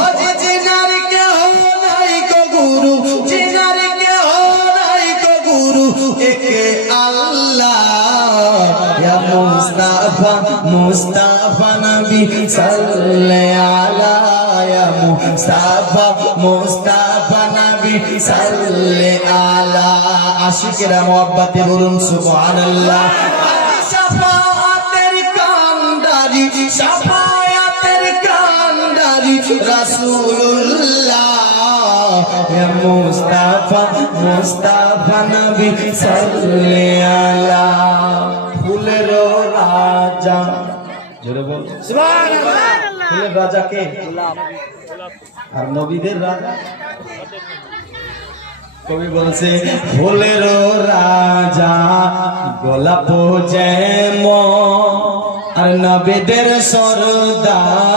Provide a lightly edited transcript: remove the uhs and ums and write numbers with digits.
ও যে জিনার কেহ নাই কো গুরু, জিনার কেহ নাই কো গুরু, একে আল্লাহ। ইয়া মুস্তাফা মুস্তাফা নবী সাল্লাল্লাহু আলা, ইয়া মুস্তাফা মুস্তাফা নবী সাল্লাল্লাহু আলা। আশিকেরা মুহাব্বতে বলুন সুবহানাল্লাহ। শাফাআতের কান্ডারি, শাফাআতের কান্ডারি রাসূলুল্লাহ, ইয়া মুস্তাফা মুস্তাফা নবী সাল্লাল্লাহু আলা। ফুলের রাজা, জোরে বল সুবহানাল্লাহ। ফুলের রাজা কে? আর নবীদের রাজা কবি বলছে ফুলের রাজা গোলাপ যেমন, আর নবীদের সরদার